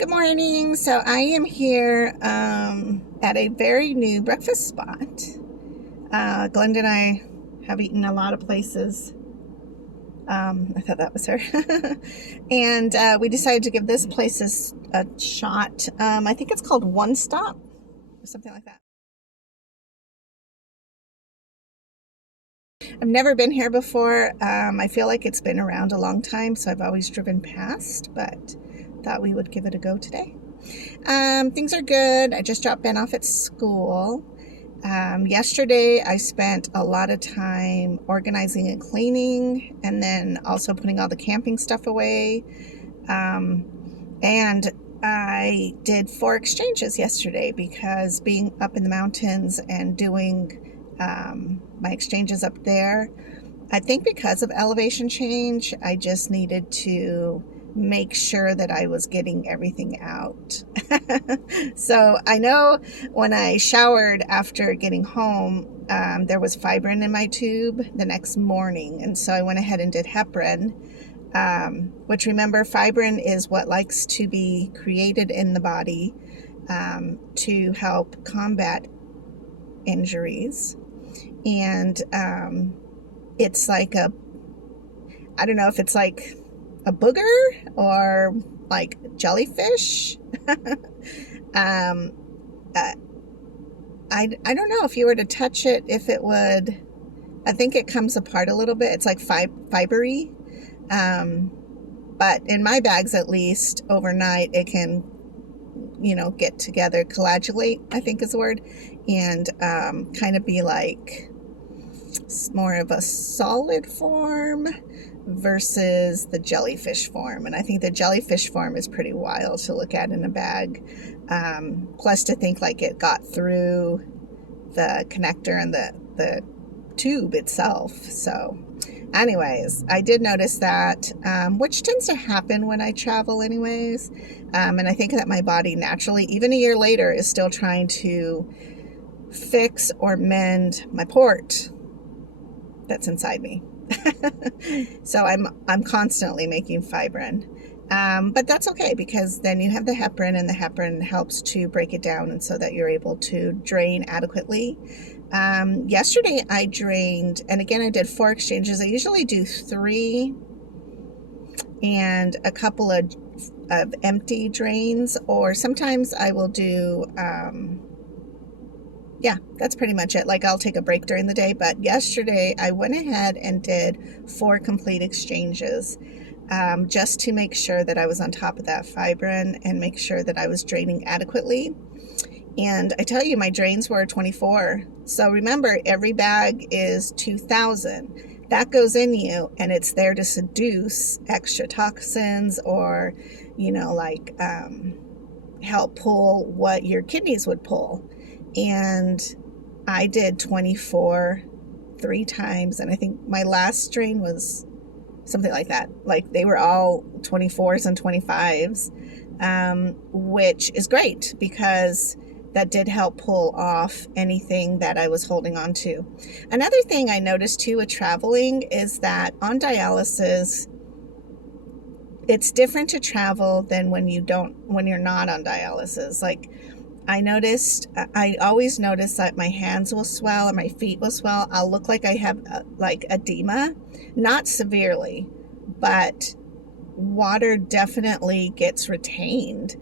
Good morning. So I am here at a very new breakfast spot. Glenda and I have eaten a lot of places. I thought that was her. And we decided to give this place a shot. I think it's called One Stop or something like that. I've never been here before. I feel like it's been around a long time, so I've always driven past, but thought we would give it a go today. Things are good. I just dropped Ben off at school. Yesterday I spent a lot of time organizing and cleaning, and then also putting all the camping stuff away. And I did 4 exchanges yesterday because being up in the mountains and doing my exchanges up there, I think because of elevation change, I just needed to make sure that I was getting everything out. So I know when I showered after getting home, there was fibrin in my tube the next morning, and so I went ahead and did heparin, which, remember, fibrin is what likes to be created in the body to help combat injuries. And it's like I don't know if it's like a booger or like jellyfish. I don't know if you were to touch it, if it would. I think it comes apart a little bit. It's like fibery. But in my bags, at least, overnight, it can, get together, coagulate, I think is the word, and kind of be like more of a solid form versus the jellyfish form. And I think the jellyfish form is pretty wild to look at in a bag. Plus to think like it got through the connector and the tube itself. So anyways, I did notice that, which tends to happen when I travel anyways. And I think that my body naturally, even a year later, is still trying to fix or mend my port that's inside me. So I'm constantly making fibrin. But that's okay, because then you have the heparin, and the heparin helps to break it down, and so that you're able to drain adequately. Yesterday I drained, and again I did 4 exchanges. I usually do 3 and a couple of empty drains, or sometimes I will do yeah, that's pretty much it. Like, I'll take a break during the day. But yesterday I went ahead and did 4 complete exchanges, just to make sure that I was on top of that fibrin and make sure that I was draining adequately. And I tell you, my drains were 24. So remember, every bag is 2,000. That goes in you, and it's there to seduce extra toxins, or, help pull what your kidneys would pull. And I did 24 3 times, and I think my last drain was something like that. Like, they were all 24s and 25s, which is great because that did help pull off anything that I was holding on to. Another thing I noticed too with traveling is that on dialysis, it's different to travel than when you're not on dialysis. Like, I always notice that my hands will swell and my feet will swell. I'll look like I have like edema, not severely, but water definitely gets retained,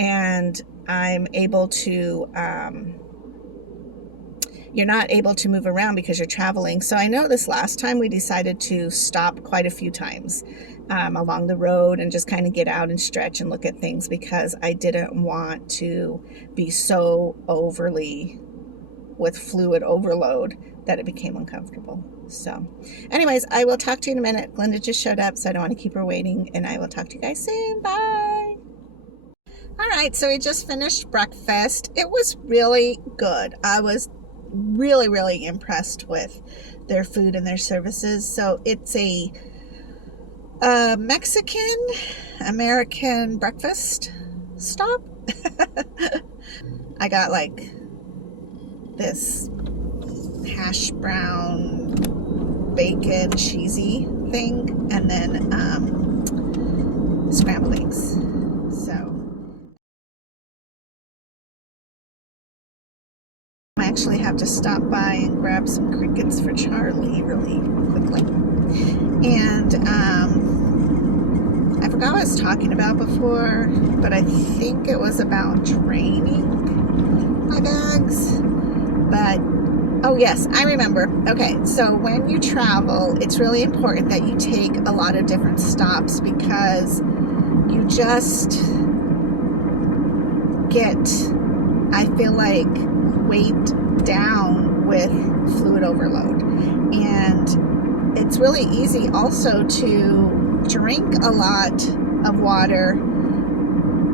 and I'm able to, you're not able to move around because you're traveling. So I know this last time we decided to stop quite a few times along the road and just kind of get out and stretch and look at things, because I didn't want to be so overly with fluid overload that it became uncomfortable. So anyways, I will talk to you in a minute. Glenda just showed up, so I don't want to keep her waiting, and I will talk to you guys soon. Bye. All right, so we just finished breakfast. It was really good. I was really, really impressed with their food and their services. So it's a Mexican American breakfast stop. I got like this hash brown bacon cheesy thing, and then scrambled eggs. So have to stop by and grab some crickets for Charlie really quickly. And I forgot what I was talking about before, but I think it was about draining my bags. But, oh yes, I remember. Okay, so when you travel, it's really important that you take a lot of different stops, because you just get, I feel like, weighed down with fluid overload. And it's really easy also to drink a lot of water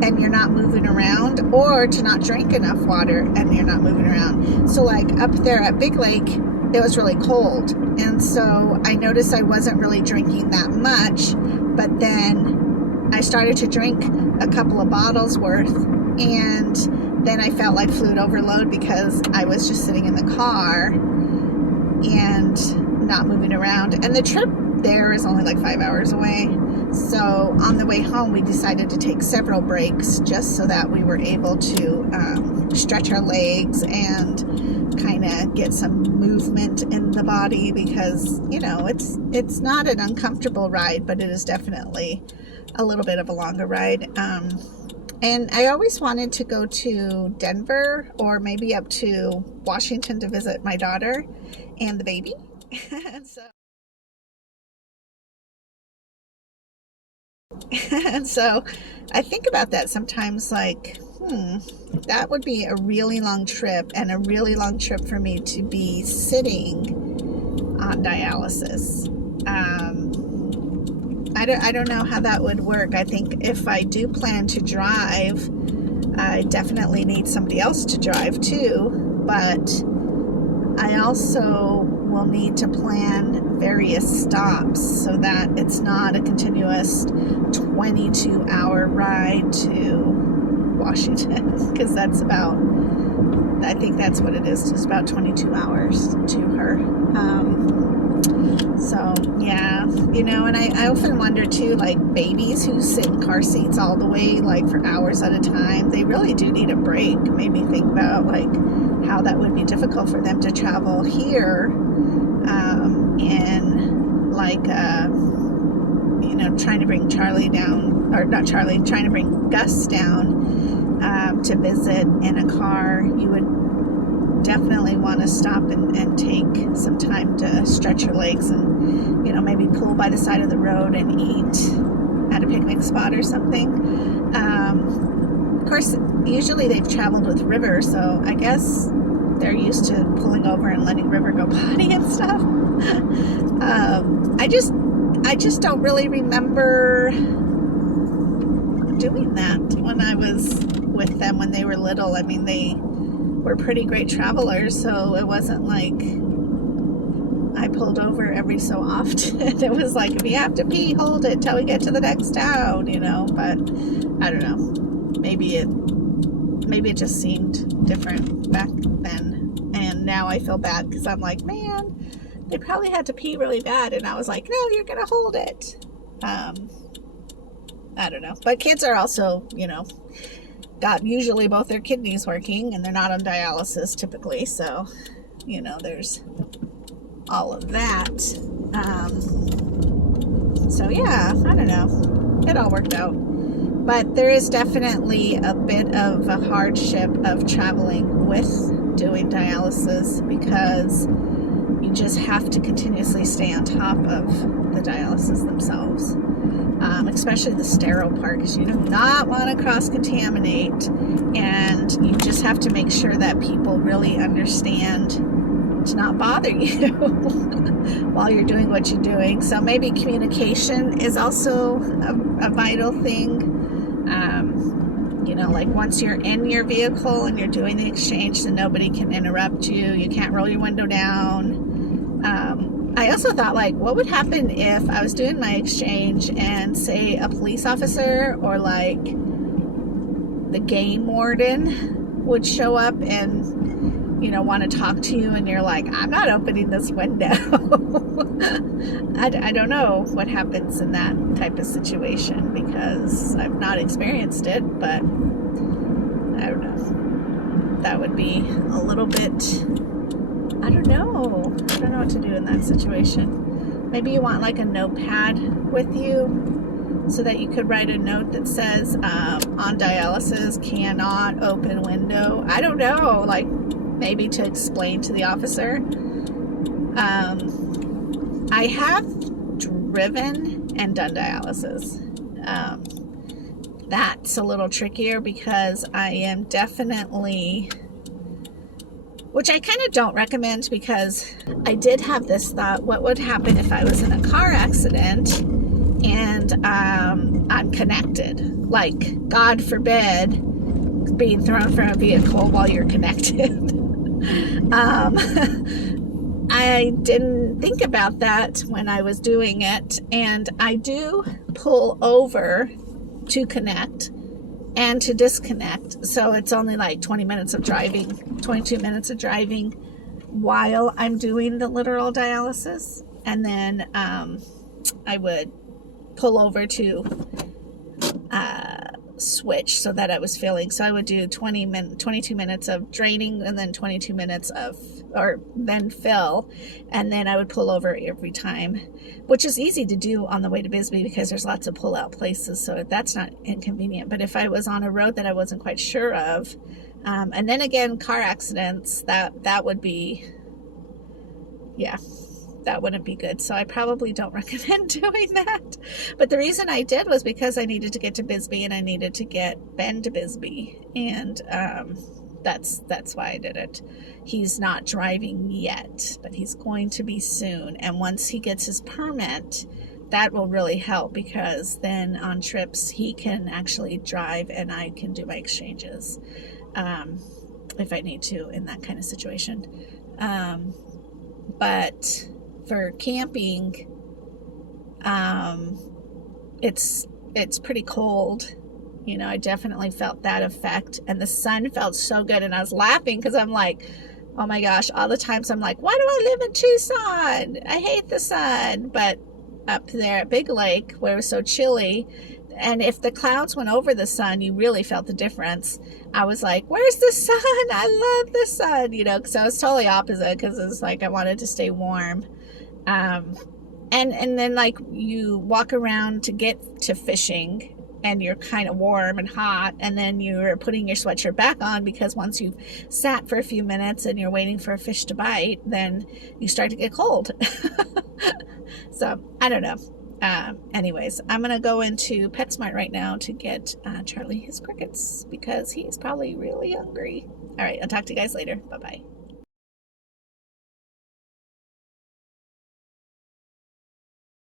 and you're not moving around, or to not drink enough water and you're not moving around. So like up there at Big Lake, it was really cold, and so I noticed I wasn't really drinking that much, but then I started to drink a couple of bottles worth, and then I felt like fluid overload because I was just sitting in the car and not moving around. And the trip there is only like 5 hours away. So on the way home, we decided to take several breaks just so that we were able to stretch our legs and kind of get some movement in the body, because, you know, it's not an uncomfortable ride, but it is definitely a little bit of a longer ride. And I always wanted to go to Denver or maybe up to Washington to visit my daughter and the baby. And so I think about that sometimes, like, that would be a really long trip, and a really long trip for me to be sitting on dialysis. I don't know how that would work. I think if I do plan to drive, I definitely need somebody else to drive too, but I also will need to plan various stops so that it's not a continuous 22-hour ride to Washington, because that's about, I think that's what it is, just about 22 hours to her. So yeah, you know, and I often wonder too, like babies who sit in car seats all the way, like for hours at a time, they really do need a break. Made me think about like how that would be difficult for them to travel here, and like you know, trying to bring Charlie down, or not Charlie, trying to bring Gus down to visit in a car. You would definitely want to stop and take some time to stretch your legs, and, you know, maybe pull by the side of the road and eat at a picnic spot or something. Of course, usually they've traveled with River, so I guess they're used to pulling over and letting River go potty and stuff. I just don't really remember doing that when I was with them when they were little. I mean, they were pretty great travelers, so it wasn't like I pulled over every so often. It was like, if you have to pee, hold it till we get to the next town, you know. But I don't know, maybe it just seemed different back then, and now I feel bad because I'm like, man, they probably had to pee really bad, and I was like, no, you're gonna hold it. I don't know, but kids are also, you know, got usually both their kidneys working, and they're not on dialysis typically, so, you know, there's all of that. So yeah, I don't know, it all worked out, but there is definitely a bit of a hardship of traveling with doing dialysis, because you just have to continuously stay on top of the dialysis themselves. Especially the sterile part, because you do not want to cross-contaminate, and you just have to make sure that people really understand to not bother you while you're doing what you're doing. So maybe communication is also a vital thing. You know, like once you're in your vehicle and you're doing the exchange, then nobody can interrupt you. You can't roll your window down. I also thought, like, what would happen if I was doing my exchange and, say, a police officer or, like, the game warden would show up and, you know, want to talk to you, and you're like, I'm not opening this window. I don't know what happens in that type of situation, because I've not experienced it, but I don't know. That would be a little bit know. I don't know what to do in that situation. Maybe you want like a notepad with you so that you could write a note that says, on dialysis, cannot open window. I don't know, like maybe to explain to the officer. I have driven and done dialysis. That's a little trickier because I am definitely, which I kind of don't recommend, because I did have this thought, what would happen if I was in a car accident and I'm connected? Like, God forbid, being thrown from a vehicle while you're connected. I didn't think about that when I was doing it, and I do pull over to connect and to disconnect, so it's only like 20 minutes of driving, 22 minutes of driving while I'm doing the literal dialysis, and then I would pull over to switch so that I was filling. So I would do 22 minutes of draining, and then 22 minutes of, or then fill, and then I would pull over every time, which is easy to do on the way to Bisbee because there's lots of pull out places, so that's not inconvenient. But if I was on a road that I wasn't quite sure of, and then again, car accidents, that would be, yeah, that wouldn't be good. So I probably don't recommend doing that. But the reason I did was because I needed to get to Bisbee, and I needed to get Ben to Bisbee, and that's why I did it. He's not driving yet, but he's going to be soon. And once he gets his permit, that will really help, because then on trips he can actually drive and I can do my exchanges if I need to in that kind of situation. But for camping, it's pretty cold. You know, I definitely felt that effect, and the sun felt so good, and I was laughing because I'm like, oh my gosh, all the times I'm like, why do I live in Tucson? I hate the sun. But up there at Big Lake, where it was so chilly, and if the clouds went over the sun, you really felt the difference. I was like, where's the sun? I love the sun, you know, because I was totally opposite, because it's like I wanted to stay warm. And then like you walk around to get to fishing, and you're kind of warm and hot, and then you're putting your sweatshirt back on, because once you've sat for a few minutes and you're waiting for a fish to bite, then you start to get cold. So I don't know. Anyways, I'm gonna go into PetSmart right now to get Charlie his crickets, because he's probably really hungry. All right, I'll talk to you guys later. Bye bye.